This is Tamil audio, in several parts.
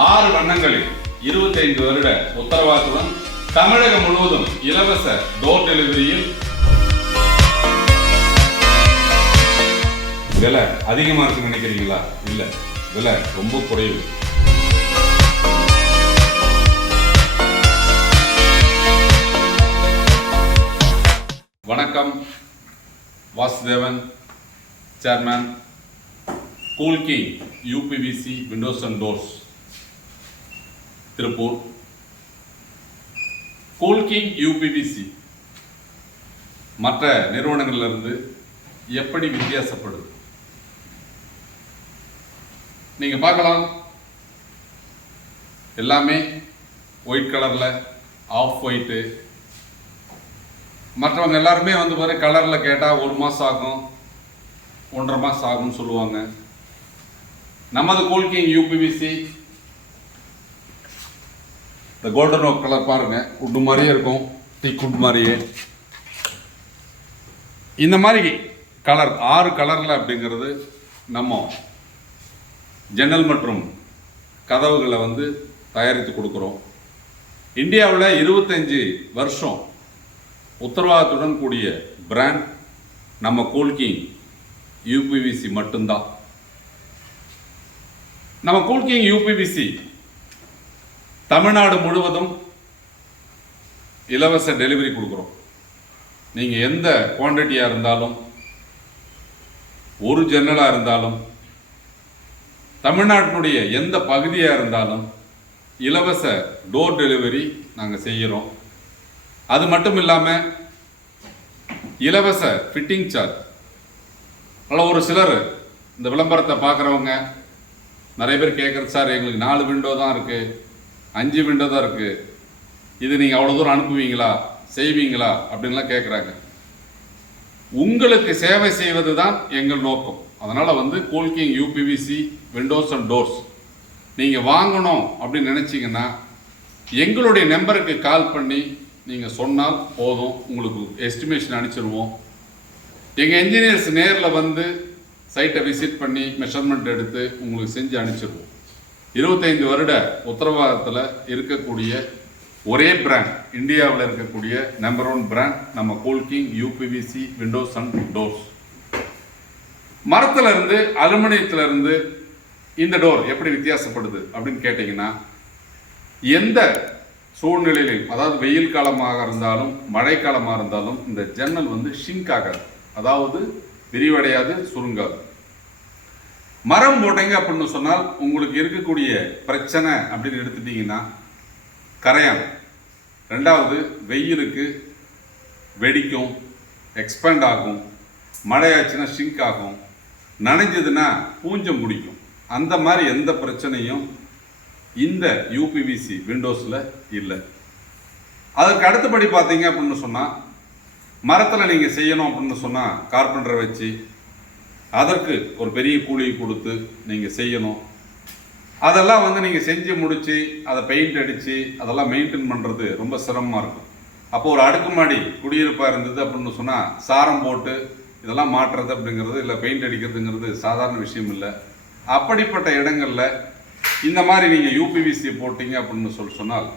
6 வண்ணங்களில் 25 வருட உத்தரவாதத்துடன் தமிழகம் முழுவதும் இலவச டோர் டெலிவரியில். விலை அதிகமா இருக்குன்னு நினைக்கிறீங்களா? இல்ல, விலை ரொம்ப குறைவு. வணக்கம், Vasudevan, chairman, cool king UPVC Windows and doors, Tiruppur. Cool king UPVC மற்ற நிறுவனங்களிலிருந்து எப்படி வித்தியாசப்படுது நீங்க பார்க்கலாம். எல்லாமே ஒயிட் கலர்ல, ஆஃப் ஒயிட்டு. மற்றவங்க எல்லாருமே பாரு கலர்ல கேட்டா 1 மாசம் ஆகும், 1.5 மாசம் ஆகும்னு சொல்லுவாங்க. நமது கூல் கிங் யூபிவிசி இந்த கோல்டன் ஓக் கலர் பாருங்க, உட்டு மாதிரியே இருக்கும், திக் உட் மாதிரியே. இந்த மாதிரி கலர் 6 கலர்ல அப்படிங்கிறது நம்ம ஜன்னல் மற்றும் கதவுகளை தயாரித்து கொடுக்குறோம். இந்தியாவில் 25 வருஷம் உத்தரவாதத்துடன் கூடிய பிராண்ட் நம்ம கூல் கிங் யூபிவிசி மட்டும்தான். நம்ம கூல் கிங் யூபிவிசி தமிழ்நாடு முழுவதும் இலவச டெலிவரி கொடுக்குறோம். நீங்கள் எந்த குவான்டிட்டியாக இருந்தாலும், ஒரு ஜன்னலாக இருந்தாலும், தமிழ்நாட்டினுடைய எந்த பகுதியாக இருந்தாலும் இலவச டோர் டெலிவரி நாங்கள் செய்கிறோம். அது மட்டும் இல்லாமல் இலவச ஃபிட்டிங் சார்ஜ். அதில் ஒரு சிலர் இந்த விளம்பரத்தை பார்க்குறவங்க நிறைய பேர் கேட்குறது, சார் எங்களுக்கு 4 விண்டோ தான் இருக்குது, 5 விண்டோ தான் இருக்குது, இது நீங்கள் அவ்வளோ தூரம் அனுப்புவீங்களா, செய்வீங்களா அப்படின்லாம் கேட்குறாங்க. உங்களுக்கு சேவை செய்வது தான் எங்கள் நோக்கம். அதனால் cool king UPVC Windows and doors நீங்கள் வாங்கணும் அப்படின்னு நினச்சிங்கன்னா எங்களுடைய நம்பருக்கு கால் பண்ணி நீங்கள் சொன்னால் போதும், உங்களுக்கு எஸ்டிமேஷன் அனுப்பிச்சிடுவோம். எங்கள் என்ஜினியர்ஸ் நேரில் சைட்டை விசிட் பண்ணி மெஷர்மெண்ட் எடுத்து உங்களுக்கு செஞ்சு அனுப்பிச்சிடுவோம். 25 வருட உத்தரவாதத்தில் இருக்கக்கூடிய ஒரே பிராண்ட், இந்தியாவில் இருக்கக்கூடிய நம்பர் 1 பிராண்ட் நம்ம cool king UPVC Windows and doors. மரத்திலிருந்து, அலுமினியத்திலிருந்து இந்த டோர் எப்படி வித்தியாசப்படுது அப்படின்னு கேட்டிங்கன்னா, எந்த சூழ்நிலையிலும், அதாவது வெயில் காலமாக இருந்தாலும் மழைக்காலமாக இருந்தாலும் இந்த ஜன்னல் ஷிங்க் ஆகாது, அதாவது விரிவடையாது, சுருங்காது. மரம் போட்டீங்க அப்படின்னு சொன்னால் உங்களுக்கு இருக்கக்கூடிய பிரச்சனை அப்படின்னு எடுத்துட்டீங்கன்னா கரையான். 2வது வெயிலுக்கு வெடிக்கும், எக்ஸ்பேண்ட் ஆகும், மழையாச்சுன்னா ஷிங்க் ஆகும், நனைஞ்சதுன்னா பூஞ்சம் பிடிக்கும். அந்த மாதிரி எந்த பிரச்சனையும் இந்த யூபிவிசி விண்டோஸில் இல்லை. அதற்கு அடுத்தபடி பார்த்தீங்க அப்படின்னு சொன்னால், மரத்தில் நீங்கள் செய்யணும் அப்படின்னு சொன்னால் கார்பெண்டரை வச்சு அதற்கு ஒரு பெரிய கூலி கொடுத்து நீங்கள் செய்யணும். அதெல்லாம் நீங்கள் செஞ்சு முடித்து அதை பெயிண்ட் அடித்து அதெல்லாம் மெயின்டைன் பண்ணுறது ரொம்ப சிரமமாக இருக்கும். அப்போது ஒரு அடுக்குமாடி குடியிருப்பாக இருந்தது அப்படின்னு சொன்னால் சாரம் போட்டு இதெல்லாம் மாற்றுறது அப்படிங்கிறது, இல்லை பெயிண்ட் அடிக்கிறதுங்கிறது சாதாரண விஷயம் இல்லை. அப்படிப்பட்ட இடங்களில் இந்த மாதிரி நீங்கள் யூபிவிசியை போட்டிங்க அப்படின்னு சொன்னால்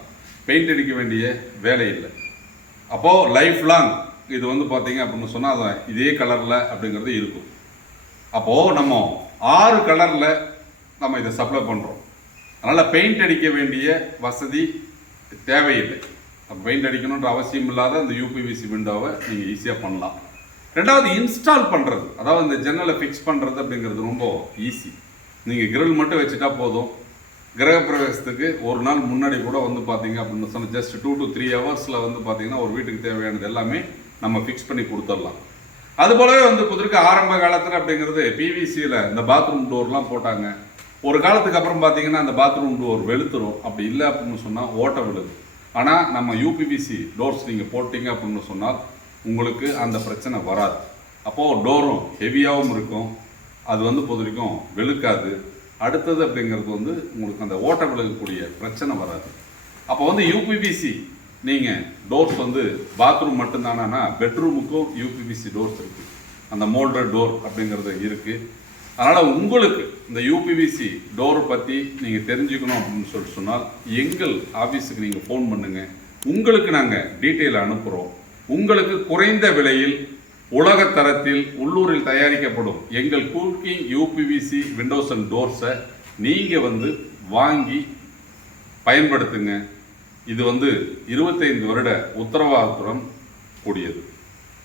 பெயிண்ட் அடிக்க வேண்டிய வேலை இல்லை. அப்போது லைஃப் லாங் இது பார்த்தீங்க அப்படின்னு சொன்னால் அது இதே கலரில் அப்படிங்கிறது இருக்கும். அப்போது நம்ம 6 கலரில் நம்ம இதை சப்ளை பண்ணுறோம். அதனால் பெயிண்ட் அடிக்க வேண்டிய வசதி தேவையில்லை. பெயிண்ட் அடிக்கணுன்ற அவசியம் இல்லாத இந்த யூபிவிசி விண்டோவை நீங்கள் ஈஸியாக பண்ணலாம். 2வது இன்ஸ்டால் பண்ணுறது, அதாவது இந்த ஜன்னலை ஃபிக்ஸ் பண்ணுறது அப்படிங்கிறது ரொம்ப ஈஸி. நீங்கள் கிரில் மட்டும் வச்சுட்டா போதும். கிரகப்பிரவேசத்துக்கு ஒரு நாள் முன்னாடி கூட பார்த்தீங்க அப்படின்னு சொன்னால் ஜஸ்ட் 2 to 3 ஹவர்ஸில் பார்த்தீங்கன்னா ஒரு வீட்டுக்கு தேவையானது எல்லாமே நம்ம ஃபிக்ஸ் பண்ணி கொடுத்துடலாம். அதுபோலவே புதுருக்கு ஆரம்ப காலத்தில் அப்படிங்கிறது பிவிசியில் இந்த பாத்ரூம் டோர்லாம் போட்டாங்க. ஒரு காலத்துக்கு அப்புறம் பார்த்தீங்கன்னா அந்த பாத்ரூம் டோர் வெளுத்துரும். அப்படி இல்லை அப்படின்னு சொன்னால் ஓட்ட விழுது. ஆனால் நம்ம யூபிவிசி டோர்ஸ் நீங்கள் போட்டிங்க அப்படின்னு சொன்னால் உங்களுக்கு அந்த பிரச்சனை வராது. அப்போது டோரும் ஹெவியாகவும் இருக்கும், அது பொதுவரைக்கும் வெளுக்காது. அடுத்தது அப்படிங்கிறது உங்களுக்கு அந்த ஓட்ட விழுகக்கூடிய பிரச்சனை வராது. அப்போ யூபிவிசி நீங்கள் டோர்ஸ் பாத்ரூம் மட்டும்தானா, பெட்ரூமுக்கும் யூபிவிசி டோர்ஸ் இருக்குது. அந்த மோல்டர் டோர் அப்படிங்கிறது இருக்குது. அதனால் உங்களுக்கு இந்த யூபிவிசி டோரை பற்றி நீங்கள் தெரிஞ்சுக்கணும் அப்படின்னு சொன்னால் எங்கள் ஆஃபீஸுக்கு நீங்கள் ஃபோன் பண்ணுங்கள். உங்களுக்கு நாங்கள் டீட்டெயில் அனுப்புகிறோம். உங்களுக்கு குறைந்த விலையில் உலக தரத்தில் உள்ளூரில் தயாரிக்கப்படும் எங்கள் கூல்கிங் யூபிவிசி விண்டோஸ் அண்ட் டோர்ஸை நீங்கள் வாங்கி பயன்படுத்துங்க. இது 25 வருட உத்தரவாதத்துடன் கூடியது.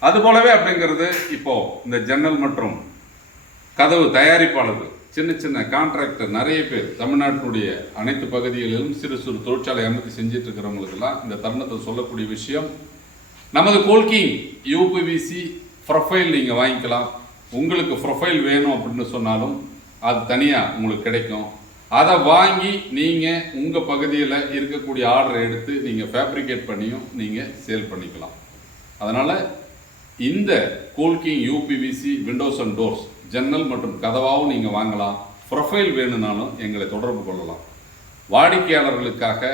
அதுபோலவே அப்படிங்கிறது இப்போது இந்த ஜன்னல் மற்றும் கதவு தயாரிப்பாளர்கள் சின்ன சின்ன கான்ட்ராக்டர் நிறைய பேர் தமிழ்நாட்டினுடைய அனைத்து பகுதிகளிலும் சிறு சிறு தொழிற்சாலை அமைத்து செஞ்சிட்டு இருக்கிறவங்களுக்கெல்லாம் இந்த தருணத்தை சொல்லக்கூடிய விஷயம், நமது கூல்கிங் யூபிவிசி ப்ரொஃபைல் நீங்கள் வாங்கிக்கலாம். உங்களுக்கு ப்ரொஃபைல் வேணும் அப்படின்னு சொன்னாலும் அது தனியாக உங்களுக்கு கிடைக்கும். அதை வாங்கி நீங்கள் உங்கள் பகுதியில் இருக்கக்கூடிய ஆர்டரை எடுத்து நீங்கள் ஃபேப்ரிகேட் பண்ணியும் நீங்கள் சேல் பண்ணிக்கலாம். அதனால் இந்த Coolking UPVC Windows and doors ஜன்னல் மற்றும் கதவாகவும் நீங்கள் வாங்கலாம். ப்ரொஃபைல் வேணும்னாலும் எங்களை தொடர்பு கொள்ளலாம். வாடிக்கையாளர்களுக்காக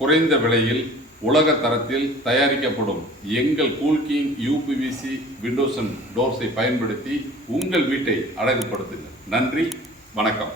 குறைந்த விலையில் உலக தரத்தில் தயாரிக்கப்படும் எங்கள் கூல்கிங் யூபிவிசி விண்டோஸ் அண்ட் டோர்ஸை பயன்படுத்தி உங்கள் வீட்டை அழகுபடுத்துங்கள். நன்றி, வணக்கம்.